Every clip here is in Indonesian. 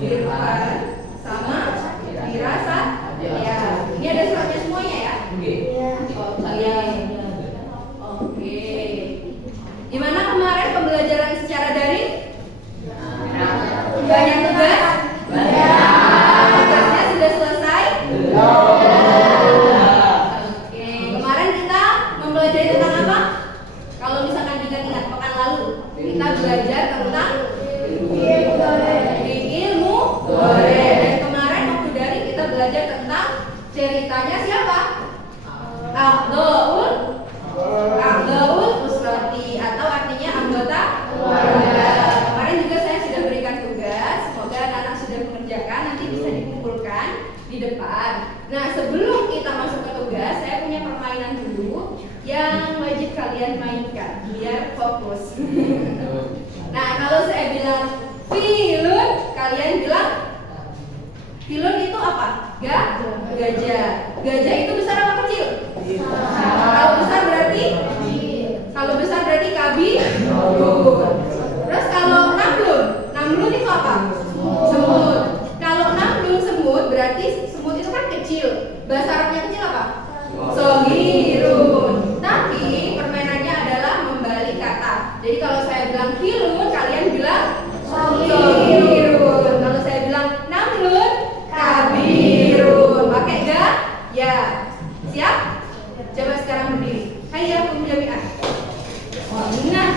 Di depan sama dirasa. Ya. Ini ada suratnya semuanya ya? Oke. Gimana kemarin pembelajaran secara daring? Banyak tugas? Tugasnya sudah selesai? Oke. Kemarin kita mempelajari tentang apa? Kalau misalkan ingat-ingat pekan lalu, kita belajar tentang ilmu goreng. Dan kemarin waktu dari kita belajar tentang ceritanya siapa? Abdul Usrati, atau artinya anggota keluarga. Kemarin juga saya sudah berikan tugas, semoga anak-anak sudah mengerjakan, nanti bisa dikumpulkan di depan. Nah, sebelum kita masuk ke tugas, saya punya permainan dulu yang wajib kalian mainkan biar fokus. Nah, kalau saya bilang filun, kalian bilang filun itu apa? Gajah. Gajah itu besar apa kecil? Kalau besar berarti kabirun. Terus kalau namlun itu apa? Semut. Kalau namlun semut berarti semut itu kan kecil. Bahasa Arabnya kecil apa? Soghirun. Tapi permainannya adalah membalik kata. Jadi kalau saya bilang filun, kalian bilang soghirun. Kalau saya bilang namlun, kabirun. Pakai ga? Ya. Siap? Coba sekarang berdiri. Hayya kum jami'an. Nah,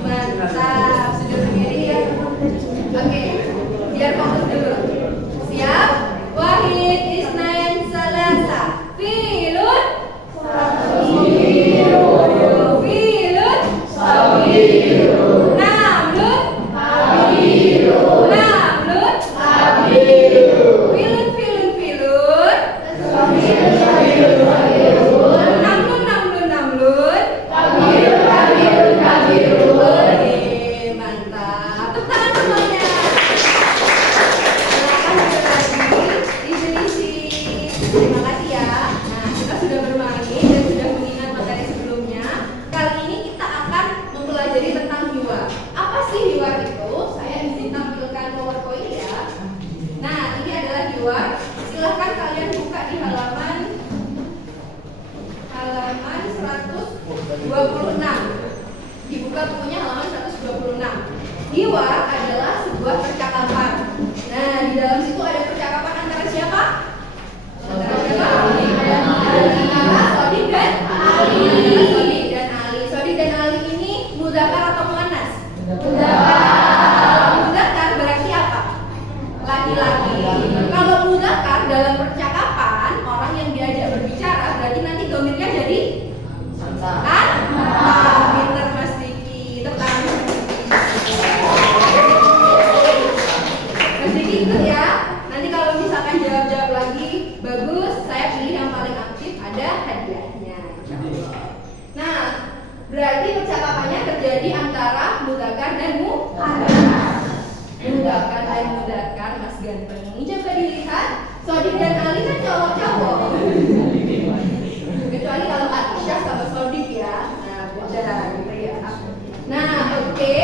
mantap. Sudah berdiri ya? Oke. Biar fokus dulu. Siap? Wahid, isnain, salasa. Filun Filun Namlun Filun Namlun. Oke, mantap. Tepuk tangan semuanya. Silakan juga lagi diselisih. Terima kasih ya. Nah, kita sudah bermain dan sudah mengingat materi sebelumnya. Kali ini kita akan mempelajari tentang hiwar. Apa sih hiwar itu? Saya izin tampilkan PowerPoint ya. Nah, ini adalah hiwar. Silahkan kalian buka di halaman 126. Dibuka bukunya halaman 126. Hiwar adalah sebuah percakapan. Nah, di dalam situ ada percakapan antara siapa? Antara Sodik dan Ali. Sodik dan Ali ini mudzakkar atau muannas? Mudzakkar berarti apa? Laki-laki. Kalau mudzakkar dalam percakapan, orang yang diajak berbicara berarti nanti domirnya jadi pinter Mas Diki. Tekan Mas Diki ikut ya. Nanti kalau misalkan jawab-jawab lagi bagus, saya pilih yang paling aktif, ada hadiahnya. Nah, berarti percakapannya terjadi antara mudzakkar dan muannas. Mudzakkar dan mudakkar, Mas ganteng. Coba dilihat, Sodik dan Ali kan cowok-cowok. Kecuali kalau Aisyah sama Sodik ya. Nah, beda gitu ya. Nah, oke.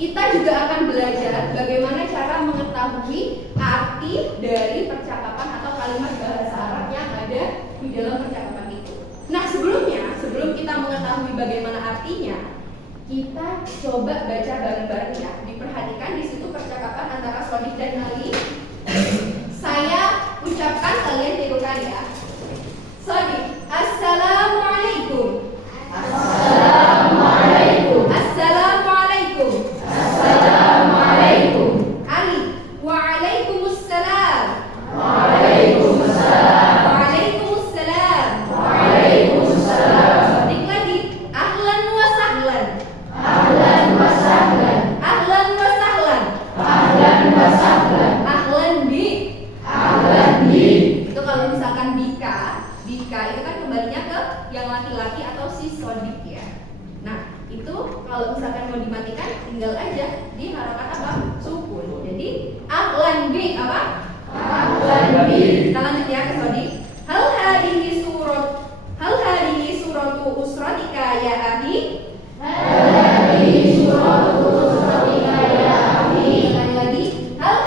Kita juga akan belajar bagaimana cara mengetahui arti dari percakapan atau kalimat bahasa Arab yang ada di dalam percakapan itu. Nah, sebelum kita mengetahui bagaimana artinya, kita coba baca bareng-bareng ya. Diperhatikan di situ percakapan antara Sodik dan Ali. Saya ucapkan, kalian tirukan ya. Sodik, Assalamualaikum. Assalamualaikum. Assalamualaikum. Assalamualaikum. Ali, waalaikumsalam. Waalaikumsalam. Waalaikumsalam. Waalaikumsalam. Sodik lagi, ahlan wa sahlan. Ahlan wa sahlan. Ahlan wa sahlan. Ahlan wa sahlan. Ahlan bi. Ahlan bi. Itu kalau misalkan bika itu kan kembalinya ke yang laki-laki atau si Sodik ya. Nah, itu kalau misalkan mau dimatikan tinggal aja di harokat apa? Sukun. Jadi ahlan bi apa? Ahlan bi. Kita lanjut ya ke Sodik. Hal hadihi suratu usratika ya abi. Hadhihi suratu usratika ya abi. Sekali lagi. Hal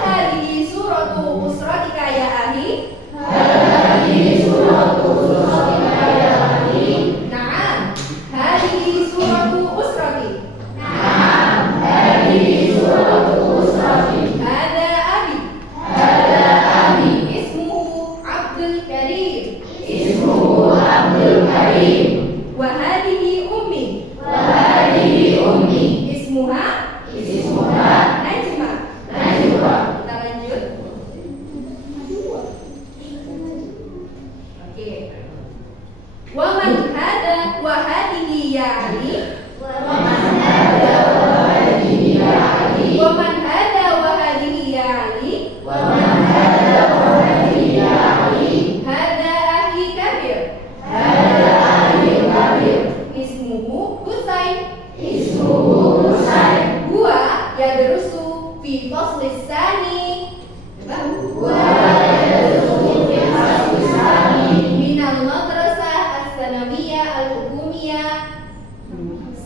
Minal Madrasah As-Sanawiyah Al-Hukumiyah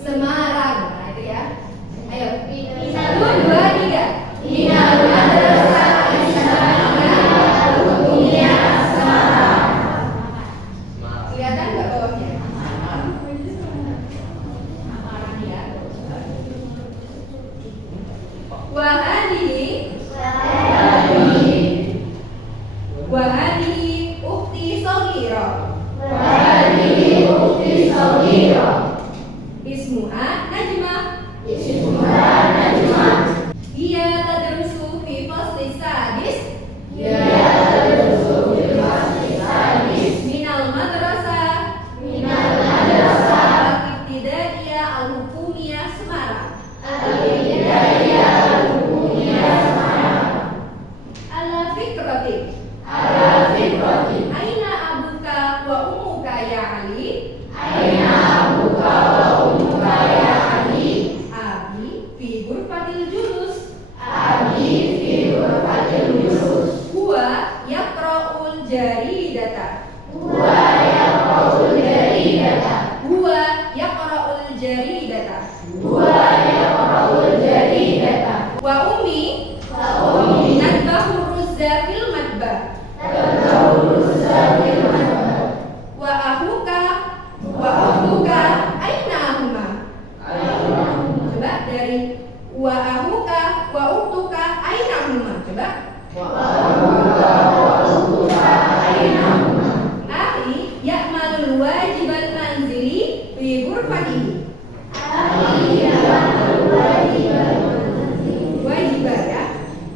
Semarang. Nah itu ya. Ayo. 1, 2, 3. Minal Madrasah As-Sanawiyah Al-Hukumiyah Semarang. Kelihatan nggak bawahnya? Ya. Wahadihi ukti saghira. Ismuha Najmah. Ia tadrusu fi fasli sadis. Minal madrasah Al-Ibtidaiyah Al-Hukumiyah Semarang. Ala fikrati. Aina abuka wa ummuka ya Ali. Abi fi ghurfatil julus. Huwa yaqra'ul jaridata. Huwa yaqra'ul jaridata. Wa ummi nadbahu ruzza fil madbah. Wa ahuka wa ahuka aina huma. Coba dari wa ahuka wa uktuka aina huma. Coba. Akhi ya'malul wajibal manzili fi ghurfatihi. Wajibah ya.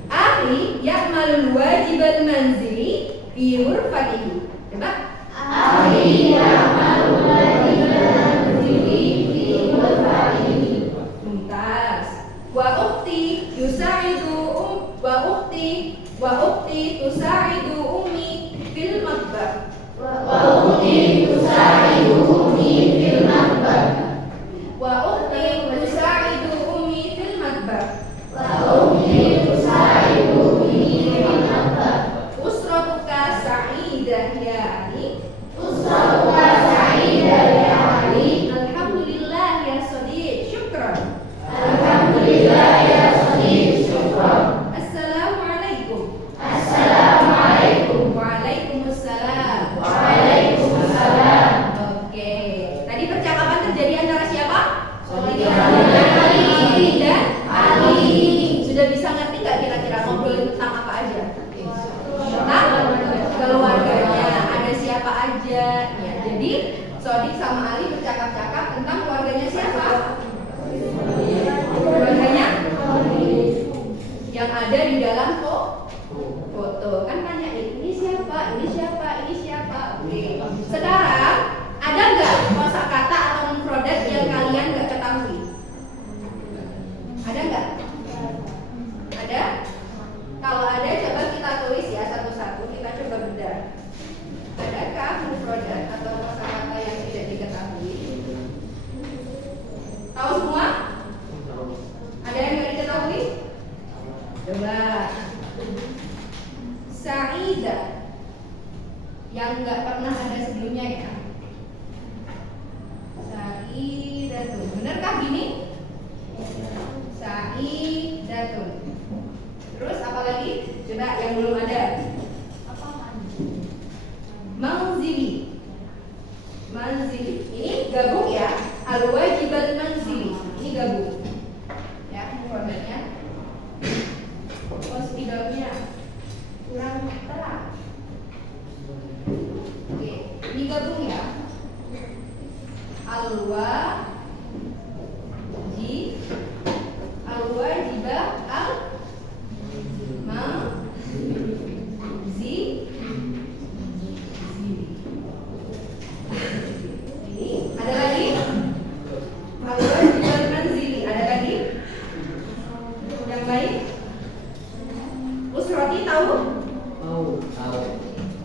Akhi ya'malul wajibal manzili fi ghurfatihi. Coba. Mumtaz. Wa ukhti tusa'idu ummi fil matbah. Wa ukhti tusa'idu ummi fil matbah. Usratuka sa'idah ya Ali. Alhamdulillah ya sadiq. Syukran. Assalamualaikum. Waalaikumsalam. Oke. Tadi percakapan terjadi antara siapa? Ali dan Ali. Sudah bisa ngerti nggak kira-kira ngobrolin tentang apa aja? Tentang keluarganya. Ada siapa aja? Ya, jadi Sodik sama Ali bercakap-cakap tentang keluarganya siapa? Keluarganya yang ada di dalam foto. Kan tanya ini siapa? Oke. Sekarang ada nggak kosakata atau mufradat yang kalian nggak ketahui? Ada nggak? Ada? Kalau ada coba kita tulis ya satu-satu. Kita coba bedah. Adakah mufradat atau kosakata yang tidak diketahui? Tahu semua? Ada yang nggak diketahui? Coba. Sa'idah yang nggak pernah ada sebelumnya ya. Sa'idatun. Benarkah gini? Sa'idatun. Terus apa lagi? Coba yang belum ada. Manzili. Ini gabung ya. Al-wajibal manzili. Ini gabung. Ya, formatnya. Spidolnya kurang terang. Oke, ini gabung ya. Al-wajibah ini ada lagi. Al-wajibal manzili. Ada lagi? Yang lain? Usrati tahu? Tahu.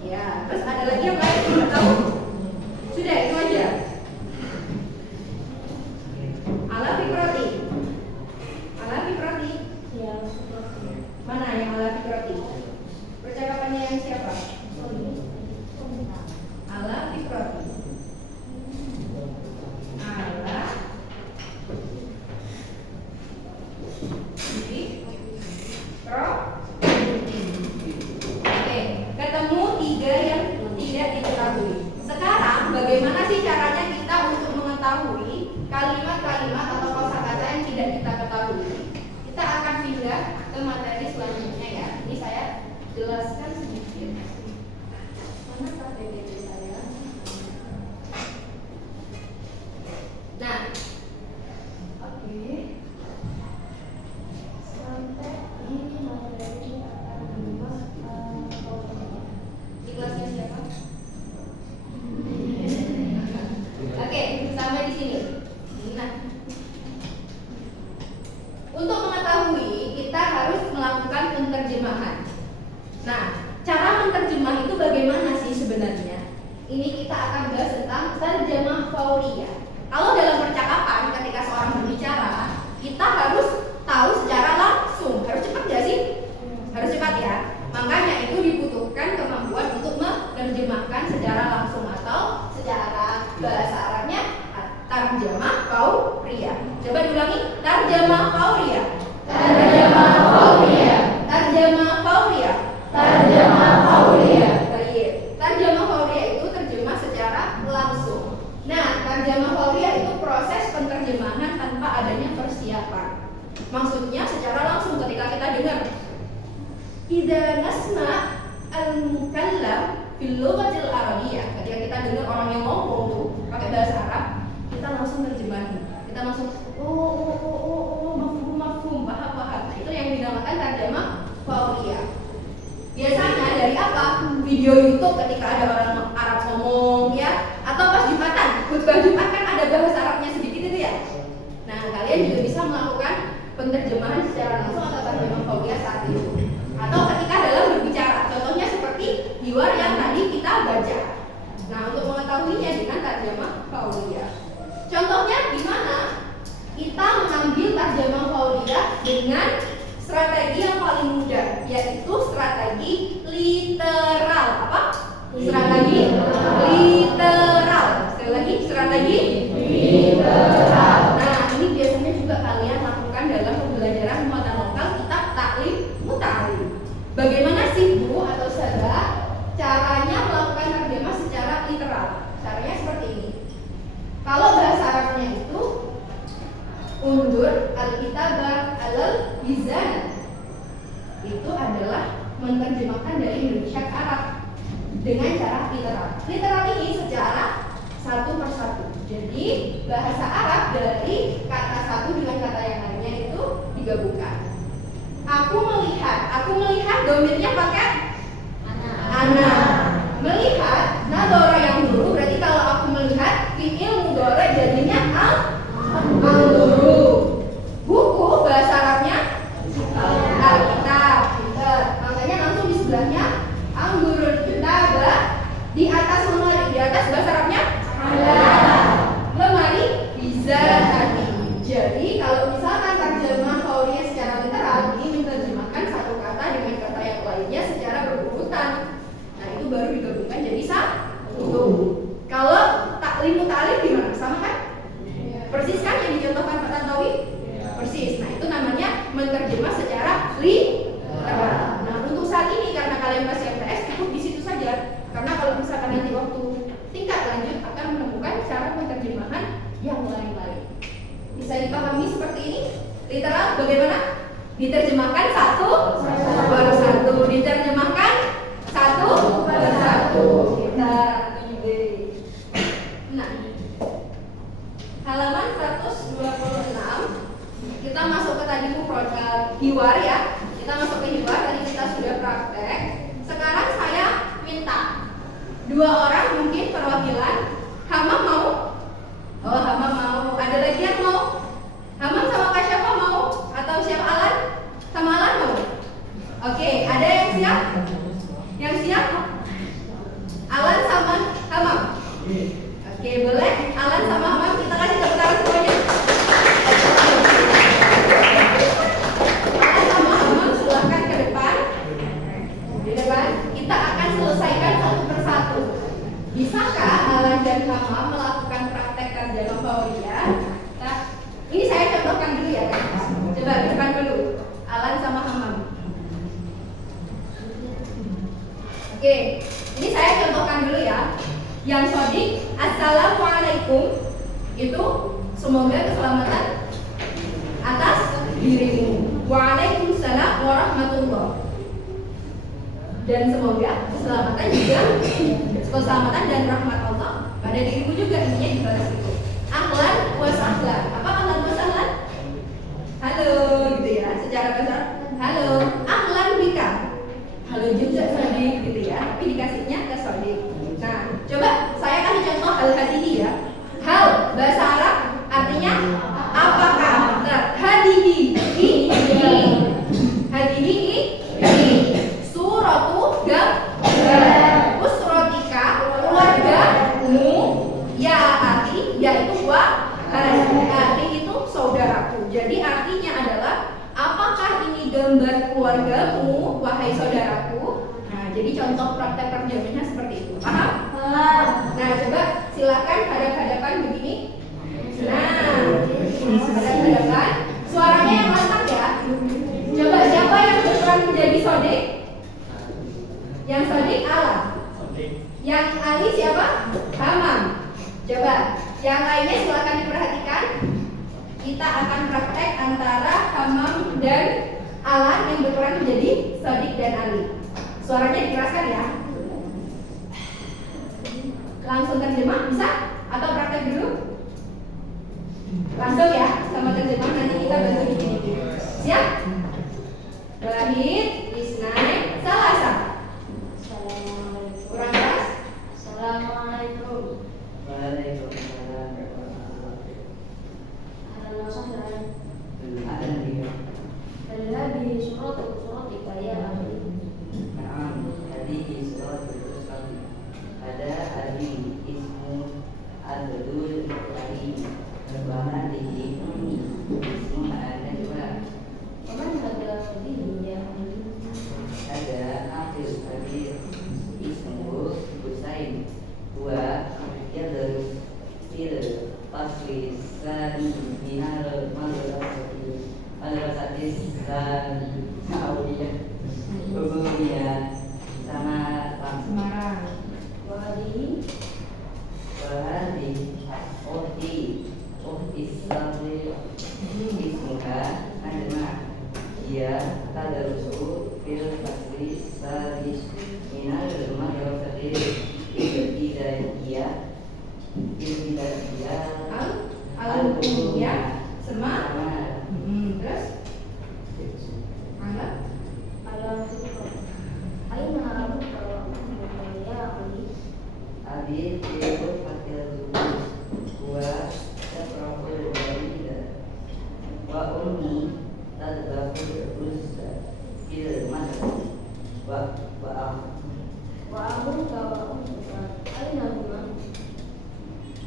Ya, terus ada lagi yang lain tidak tahu? Sudah, itu aja. Ala fikrati. Mana yang ala fikrati? jelaskan sedikit. Mana KTP saya? Nah, oke. Sampai ini materi akan di kelasnya siapa? Oke, sampai di sini. Nah, untuk mengetahui kita harus melakukan penerjemahan. Nah, cara menerjemah itu bagaimana sih sebenarnya? Ini kita akan bahas tentang terjemah fauriyah. Kalau dalam percakapan ketika seorang berbicara, kita harus tahu secara langsung. Harus cepat gak sih? Harus cepat ya. Makanya itu dibutuhkan kemampuan untuk menerjemahkan secara langsung atau secara bahasa Arabnya tarjamah fauriyah. Coba diulangi, tarjamah fauriyah. Tarjamah fauriyah. Tarjamah fauriyah. Tarjamah fauriyah. Baik. Tarjamah fauriyah itu terjemah secara langsung. Nah, tarjamah fauriyah itu proses penerjemahan tanpa adanya persiapan. Maksudnya secara langsung ketika kita dengar idza nasma al-mukallam fil lughatil arabiyyah. Ketika kita dengar orang yang ngomong tuh pakai bahasa Arab, kita langsung terjemahin. Kita langsung mafhum, paham. Nah, itu yang dinamakan tarjamah fauriyah. Biasanya dari apa? Video YouTube ketika ada orang Arab ngomong ya, atau pas Jumatan, khutbah Jumat kan ada bahasa Arabnya sedikit itu ya. Nah, kalian juga bisa melakukan penerjemahan secara langsung atau tarjamah fauriyah saat itu. Atau ketika dalam berbicara, contohnya seperti hiwar yang tadi kita baca. Nah, untuk mengetahuinya dengan tarjamah fauriyah. Contohnya gimana? Kita mengambil tarjamah fauriyah dengan strategi yang paling mudah, yaitu strategi literal. Apa? Strategi literal. Sekali lagi, strategi literal. Nah, ini biasanya juga kalian lakukan dalam pembelajaran muatan lokal kitab taklim muta'alim. Bagaimana sih Bu atau saudara caranya melakukan terjemah secara literal? Caranya seperti ini. Kalau bahasa Arabnya itu undur al-kitabah al-mizan, itu adalah menerjemahkan dari Indonesia ke Arab dengan cara literal. Literal ini secara satu persatu. Jadi bahasa Arab dari kata satu dengan kata yang lainnya itu digabungkan. Aku melihat domirnya pakai ana. Melihat nadhara yang dulu, berarti kalau aku melihat fi'il mudhari jadinya al-anzuru. Buku bahasa Arabnya al-kitab. Makanya langsung di sebelahnya anzurul kitab. Di atas lemari, di atas bahasa Arabnya lemari bisa tadi. Jadi kalau misalkan terjemah fauriyah secara literal, ini menerjemahkan satu kata dengan kata yang lainnya secara berurutan. Nah, itu baru digabungkan jadi satu. Kalau taklim muta'alim gimana? Sama kan? Persis kan yang dicontohkan Pak Tantowi? Persis. Nah, itu namanya menerjemah secara literal. Nah, untuk saat ini karena kalian masih MTS, cukup di situ saja. Karena kalau misalkan nanti waktu tingkat lanjut akan menemukan cara penerjemahan yang lain-lain. Bisa dipahami seperti ini? Literal bagaimana? Diterjemahkan satu per satu. Diterjemahkan satu per satu. Kita ide. Nah, halaman 126. Kita masuk ke tadi hiwar ya. Kita masuk ke hiwar, tadi kita sudah praktek. Sekarang saya minta 2 orang mungkin perwakilan. Hamam mau? Oh, Hamam mau. Ada lagi yang mau? Hamam sama Kak siapa mau? Atau siapa Alan? Sama Alan mau? Oke, ada yang siap? Yang siap? Alan sama Hamam. Oke, boleh? Alan sama Hamam kita kasih tepuk tangan semuanya. Alan sama Hamam silahkan ke depan. Di depan. Kita akan selesaikan satu persatu. Bisakah Alan dan Hamam melakukan praktek terjemah fauriyah? Nah, ini saya contohkan dulu ya. Coba di depan dulu. Alan sama Hamam. Oke, ini saya contohkan dulu ya. Yang sodik, assalamualaikum. Itu semoga keselamatan atas dirimu. Waalaikumsalam warahmatullahi. Dan semoga keselamatan dan rahmat Allah pada dirimu juga, intinya dibalas itu. Ahlan wa sahlan. Apa ahlan wa sahlan? Halo gitu ya, secara besar. Halo, ahlan bika. Halo juga Sodik gitu ya, tapi dikasihnya ke Sodik. Nah, coba saya kasih contoh hal hadihi ya. Hal bahasa Arab artinya apakah? Nah, hadihi ini. Hadihi ini. Suratu gambar. Usrotika keluargamu. Ya arti yaitu arti itu saudaraku. Jadi artinya adalah apakah ini gambar keluargamu, wahai saudaraku? Nah, jadi contoh praktek terjemahnya seperti itu. Paham? Nah, coba silakan hadap-hadapan begini. Nah, hadap-hadapan. Suaranya yang lantang ya. Coba siapa yang berperan menjadi Sodik? Yang Sodik Allah. Yang Ali siapa? Hamam. Coba yang lainnya silakan diperhatikan. Kita akan praktek antara Hamam dan Alan yang berperan menjadi Sodik dan Ali. Suaranya dikeraskan ya. Langsung terjemah bisa? Atau praktek dulu? Langsung ya sama terjemah, nanti kita bantu dikit-dikit. Siap? Wahid, Isnain, Salasa. Kurang keras? Assalamualaikum. Waalaikumsalam. Ada di surat ya. Naam, hadihi suratul Usrati. Ada Ali ismu Abdul Karim. Wa hadihi ummi ismu Najwa. Kapan ada di dunia ini? Ada Abdul Kabir ismu Husain. Wa yadrus fil fasli sani minal madrasati sanawiyah Hubuniyah sama Semarang. Wadi Wahadi Uhti Sabri Ismuha Najma. Dia tadarusu fil fasli sadis minal madrasati ibtidaiyah Al-Umiyah Sama. Terus? Anggap? Aina Abu kalau ya Ali. Abi itu fakir dulu. Wa seprofil walida. Wa ummi tadbahul rusa fil masjid. Wa Abu kalau Aina Huma.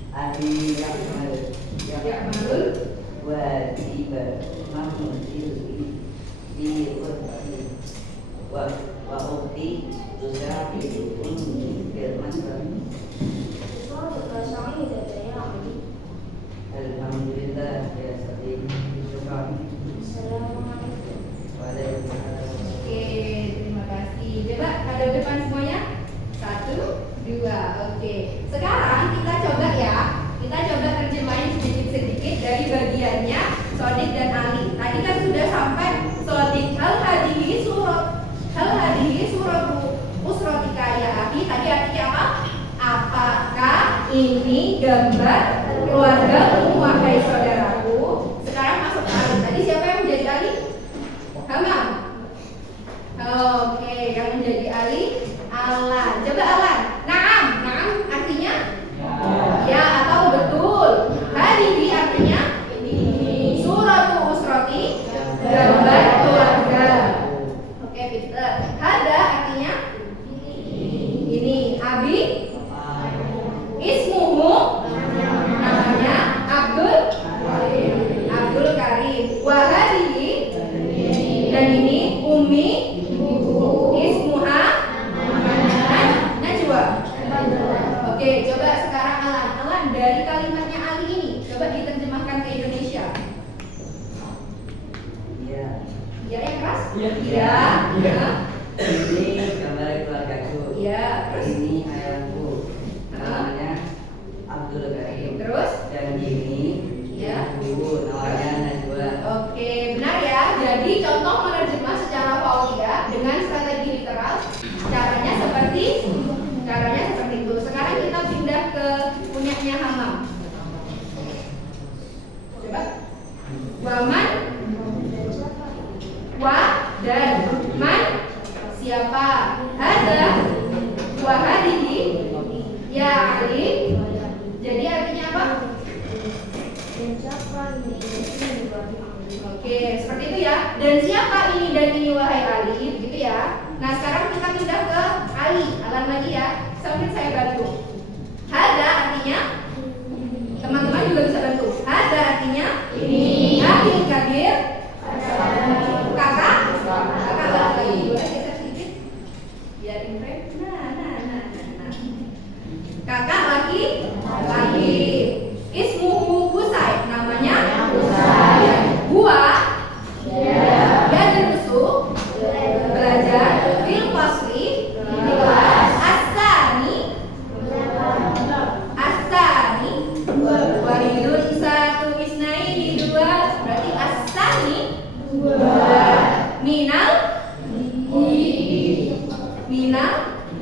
Abi Ya'mal Ya'malul wajiba mahmud di urfi. Wa ukti tusafiru ummi fil masjid. Surat al-Qasami dari Ali. Alhamdulillah ya Sadiq. Syukran. Assalamualaikum. Waalaikumsalam. Oke, terima kasih. Coba hadap depan semuanya. 1, 2, oke. Sekarang kita coba ya. Kita coba terjemahin sedikit-sedikit dari bagiannya Sodik dan Ali. Tadi kan sudah sampai Sodik. Hal hadihi suratu usrotika ya akhi. Tadi artinya apa? Apakah ini gambar keluarga wahai saudaraku? Sekarang masuk ke Ali. Tadi siapa yang menjadi Ali? Hamam. Oke, yang menjadi Ali Alan. Coba Alan. Naam artinya ya atau betul. Hadihi artinya suratu usrati, gambar keluarga. Oke, Peter. Hada artinya ini. Abi ismuhu namanya Abdul Karim. Wahadihi dan ini Umi ismuha Najwa. Oke, coba sekarang Alan dari kalimatnya Ali ini coba diterjemahkan ke Indonesia. Iya. Biar yang keras? Iya. Iya. Ini gambar keluargaku. Iya. Terus? Ini ayahku. Namanya Abdul Karim. Terus? Dan ini Iya. ibu namanya Najwa. Oke, benar ya. Jadi contoh menerjemah secara fauliyah dengan strategi literal. Hada wa hadihi ya Ali. Jadi artinya apa? Dan siapa ini wahai Ali? Oke, seperti itu ya. Dan siapa ini dan ini wahai Ali, begitu ya. Nah, sekarang kita pindah ke Ali. Alan lagi ya. Sambil saya bantu. Hada artinya teman-teman juga bisa bantu. Hada artinya ini. Hadi kabir. Kakak. Kakak lagi. Boleh geser sedikit. Biar impress. Nah. Kakak lagi. Ismuhu Kusai. Namanya Kusai. Gua. Dia berusuh. Belajar. Fil fasli. Di kelas. Astani. Wahidun satu isnaini dua. Berarti astani.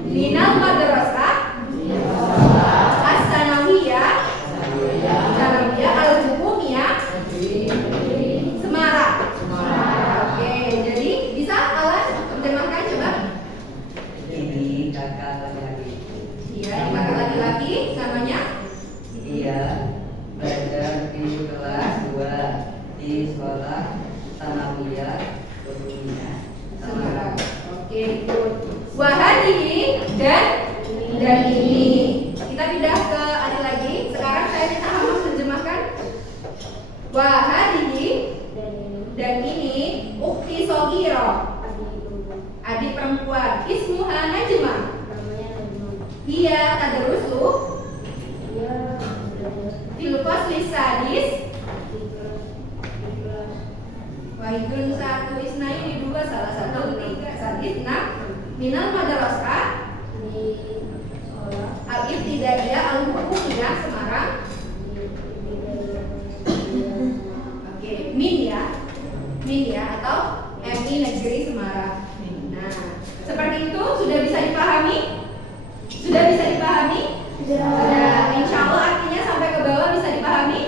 Minal madrasah as-sanawiyah al-hukumiyah Semarang. Oke, jadi bisa Alan terjemahkan coba? Ini kakak laki-laki. Iya, ini kakak laki-laki namanya Ia belajar di kelas 2 di sekolah Sanawiyah Hukumiyah Semarang. Semarang. Oke, good. Wahadihi dan ini. Kita pindah ke ada lagi. Sekarang saya minta Hamas terjemahkan. Wahadihi dan ini ukti sogiro, adik perempuan. Ismuha Najma. Namanya Najma. Ia tadrusu Dia belajar fil fasli sadis. di kelas Wahidun satu isnaini dua salah satu tiga sadis enam. Minal madrasah di sekolah al-ibtidaiyah al-hukumiyah Semarang. Oke, min ya atau MI Negeri Semarang. Nah, seperti itu sudah bisa dipahami? Sudah bisa dipahami? Sudah. Insya Allah artinya sampai ke bawah bisa dipahami?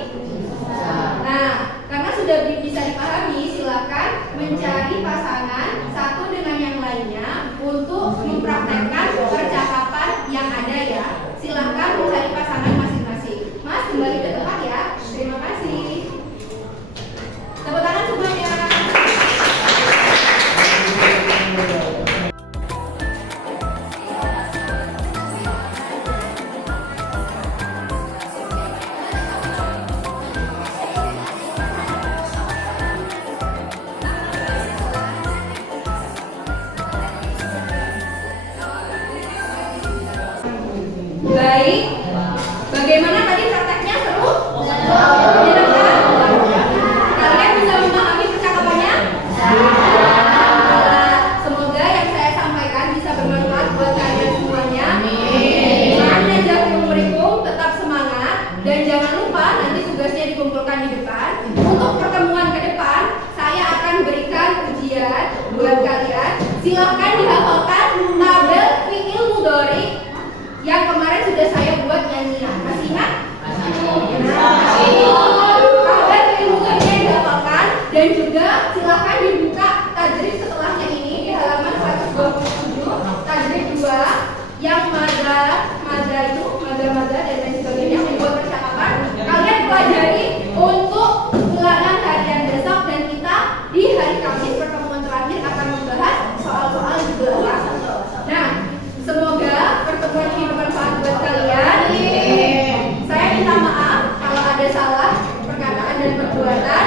Nah, karena sudah bisa dipahami, silakan mencari pasangan satu dengan yang lainnya untuk mempraktekkan percakapan yang ada ya. Silakan mencari pasangan masing-masing. Mas, kembali ke tempat ya. Terima kasih. Tepuk tangan semuanya. Baik. Bagaimana tadi prakteknya seru? Menyenangkan? Kalian bisa memahami percakapannya? Semoga yang saya sampaikan bisa bermanfaat buat kalian semuanya. Semangat umurikum, tetap semangat dan jangan lupa nanti tugasnya dikumpulkan di depan. Untuk pertemuan ke depan, saya akan berikan ujian buat kalian. Silahkan dihafalkan tabel fi'il mudhari yang kemarin sudah saya buat nyanyian. Masih ingat? Tabel fi'il mudhari'nya dihafalkan dan juga silahkan dibuka tajrib setelahnya ini di halaman 127 tajrib 2 yang mada dan lain sebagainya membuat percakapan. Kalian pelajari untuk ulangan harian besok dan kita di hari Kamis pertemuan terakhir akan membahas soal-soal juga. Nah, semoga pertemuan ini bermanfaat buat kalian. Saya minta maaf kalau ada salah perkataan dan perbuatan.